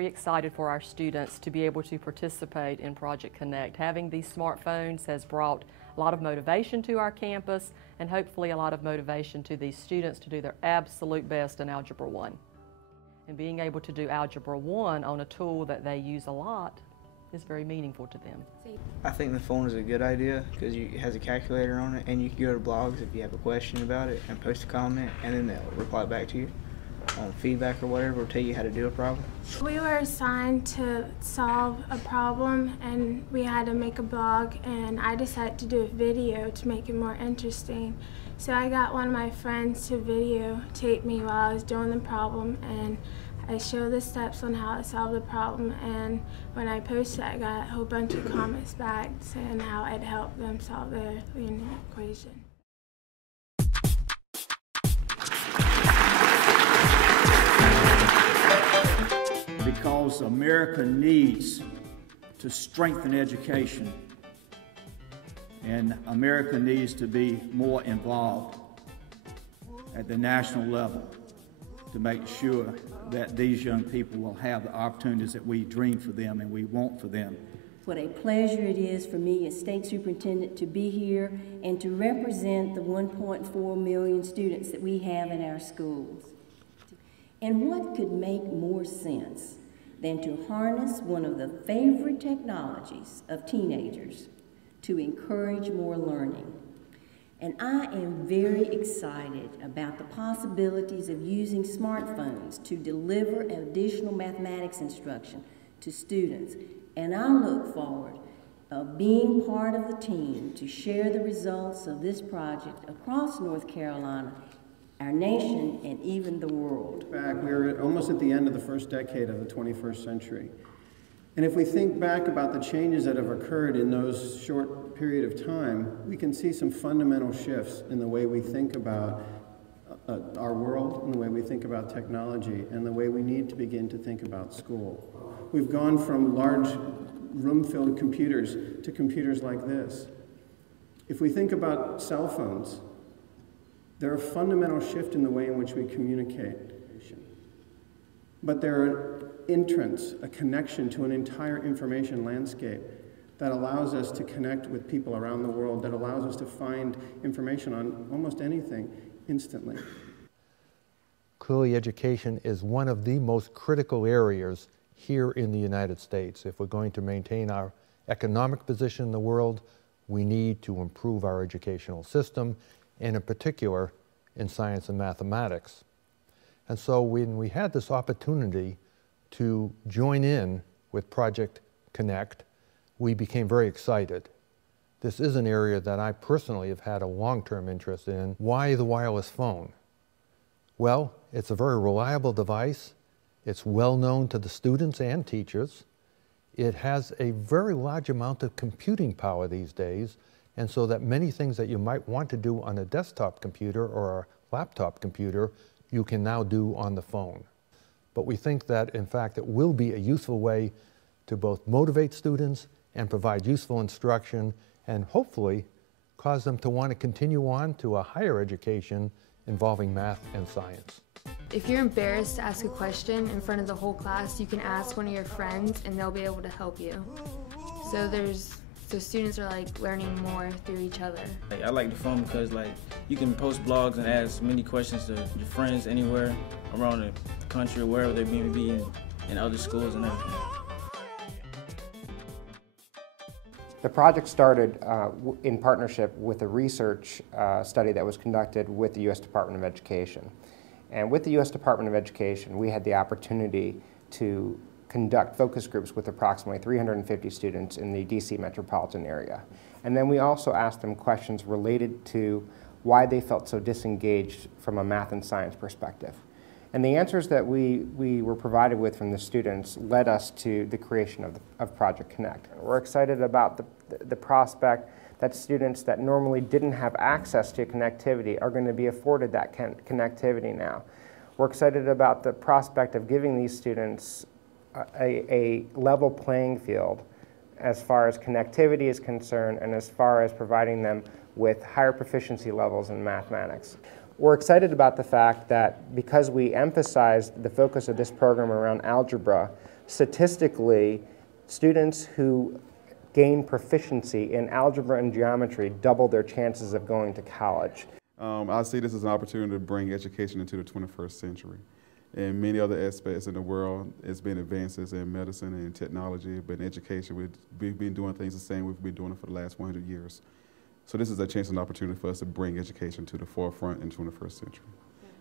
very excited for our students to be able to participate in Project Connect. Having these smartphones has brought a lot of motivation to our campus and hopefully a lot of motivation to these students to do their absolute best in Algebra 1. And being able to do Algebra 1 on a tool that they use a lot is very meaningful to them. I think the phone is a good idea because it has a calculator on it, and you can go to blogs if you have a question about it and post a comment, and then they'll reply back to you on feedback or whatever, or tell you how to do a problem. We were assigned to solve a problem, and we had to make a blog, and I decided to do a video to make it more interesting. So I got one of my friends to videotape me while I was doing the problem, and I showed the steps on how to solve the problem, and when I posted, I got a whole bunch of comments back saying how it helped them solve their linear equation. Because America needs to strengthen education, and America needs to be more involved at the national level to make sure that these young people will have the opportunities that we dream for them and we want for them. What a pleasure it is for me as State Superintendent to be here and to represent the 1.4 million students that we have in our schools. And what could make more sense than to harness one of the favorite technologies of teenagers to encourage more learning? And I am very excited about the possibilities of using smartphones to deliver additional mathematics instruction to students. And I look forward of being part of the team to share the results of this project across North Carolina, our nation, and even the world. We're almost at the end of the first decade of the 21st century. And if we think back about the changes that have occurred in those short period of time, we can see some fundamental shifts in the way we think about our world, and the way we think about technology, and the way we need to begin to think about school. We've gone from large room-filled computers to computers like this. If we think about cell phones, they're a fundamental shift in the way in which we communicate. But they're entrance, a connection to an entire information landscape that allows us to connect with people around the world, that allows us to find information on almost anything instantly. Clearly, education is one of the most critical areas here in the United States. If we're going to maintain our economic position in the world, we need to improve our educational system, and in particular, in science and mathematics. And so when we had this opportunity to join in with Project Connect, we became very excited. This is an area that I personally have had a long-term interest in. Why the wireless phone? Well, it's a very reliable device. It's well known to the students and teachers. It has a very large amount of computing power these days, and so that many things that you might want to do on a desktop computer or a laptop computer, you can now do on the phone. But we think that, in fact, it will be a useful way to both motivate students and provide useful instruction, and hopefully cause them to want to continue on to a higher education involving math and science. If you're embarrassed to ask a question in front of the whole class, you can ask one of your friends and they'll be able to help you. So students are like learning more through each other. I like the phone because you can post blogs and ask many questions to your friends anywhere around the country or wherever they may be in other schools and everything. The project started in partnership with a research study that was conducted with the U.S. Department of Education. And with the U.S. Department of Education, we had the opportunity to conduct focus groups with approximately 350 students in the D.C. metropolitan area. And then we also asked them questions related to why they felt so disengaged from a math and science perspective. And the answers that we were provided with from the students led us to the creation of Project Connect. We're excited about the prospect that students that normally didn't have access to connectivity are going to be afforded that connectivity now. We're excited about the prospect of giving these students a level playing field as far as connectivity is concerned and as far as providing them with higher proficiency levels in mathematics. We're excited about the fact that because we emphasized the focus of this program around algebra, Statistically, students who gain proficiency in algebra and geometry double their chances of going to college. I see this as an opportunity to bring education into the 21st century. In many other aspects in the world, it's been advances in medicine and technology, but in education, we've been doing things the same we've been doing it for the last 100 years. So this is a chance and opportunity for us to bring education to the forefront in the 21st century.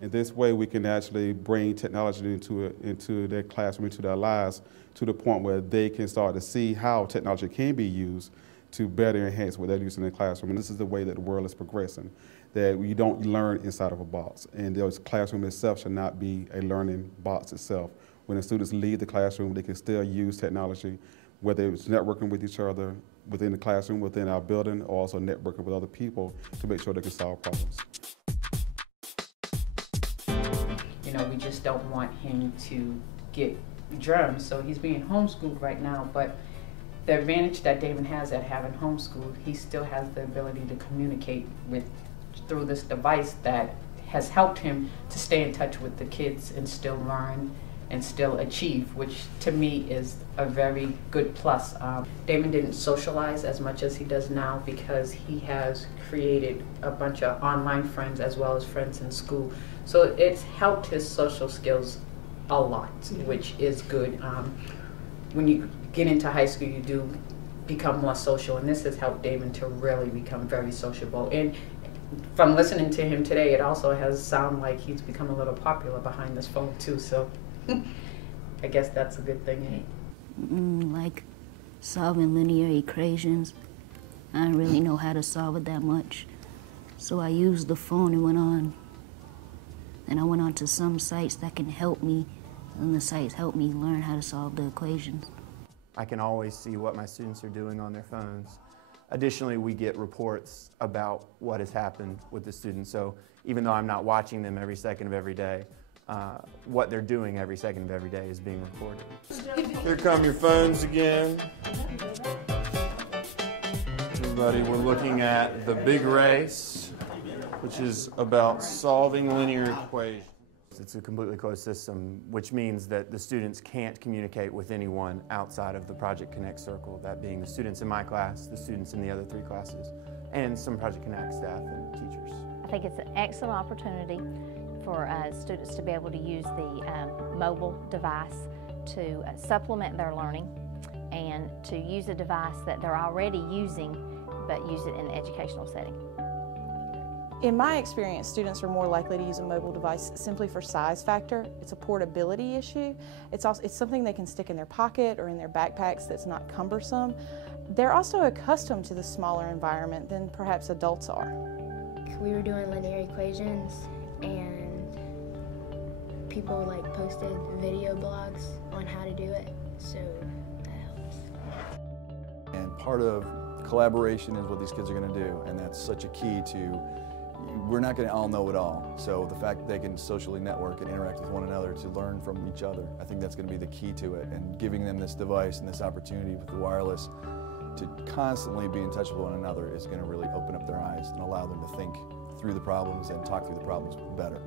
In this way, we can actually bring technology into their classroom, into their lives, to the point where they can start to see how technology can be used to better enhance what they're using in the classroom. And this is the way that the world is progressing, that you don't learn inside of a box. And the classroom itself should not be a learning box itself. When the students leave the classroom, they can still use technology, whether it's networking with each other within the classroom, within our building, or also networking with other people to make sure they can solve problems. You know, we just don't want him to get germs, so he's being homeschooled right now, but the advantage that Damon has at having homeschooled, he still has the ability to communicate through this device that has helped him to stay in touch with the kids and still learn and still achieve, which to me is a very good plus. Damon didn't socialize as much as he does now because he has created a bunch of online friends as well as friends in school. So it's helped his social skills a lot, which is good. When you get into high school, you do become more social, and this has helped Damon to really become very sociable. And from listening to him today, it also has sounded like he's become a little popular behind this phone too, so I guess that's a good thing, eh? Like solving linear equations. I don't really know how to solve it that much. So I used the phone and went on. And I went on to some sites that can help me, and the sites help me learn how to solve the equations. I can always see what my students are doing on their phones. Additionally, we get reports about what has happened with the students. So even though I'm not watching them every second of every day, what they're doing every second of every day is being recorded. Here come your phones again. Everybody, we're looking at the big race, which is about solving linear equations. It's a completely closed system, which means that the students can't communicate with anyone outside of the Project Connect circle, that being the students in my class, the students in the other 3 classes, and some Project Connect staff and teachers. I think it's an excellent opportunity for students to be able to use the mobile device to supplement their learning and to use a device that they're already using, but use it in an educational setting. In my experience, students are more likely to use a mobile device simply for size factor. It's a portability issue. It's something they can stick in their pocket or in their backpacks that's not cumbersome. They're also accustomed to the smaller environment than perhaps adults are. We were doing linear equations and people posted video blogs on how to do it, so that helps. And part of collaboration is what these kids are going to do, and that's such a key to, we're not going to all know it all. So the fact that they can socially network and interact with one another to learn from each other, I think that's going to be the key to it. And giving them this device and this opportunity with the wireless to constantly be in touch with one another is going to really open up their eyes and allow them to think through the problems and talk through the problems better.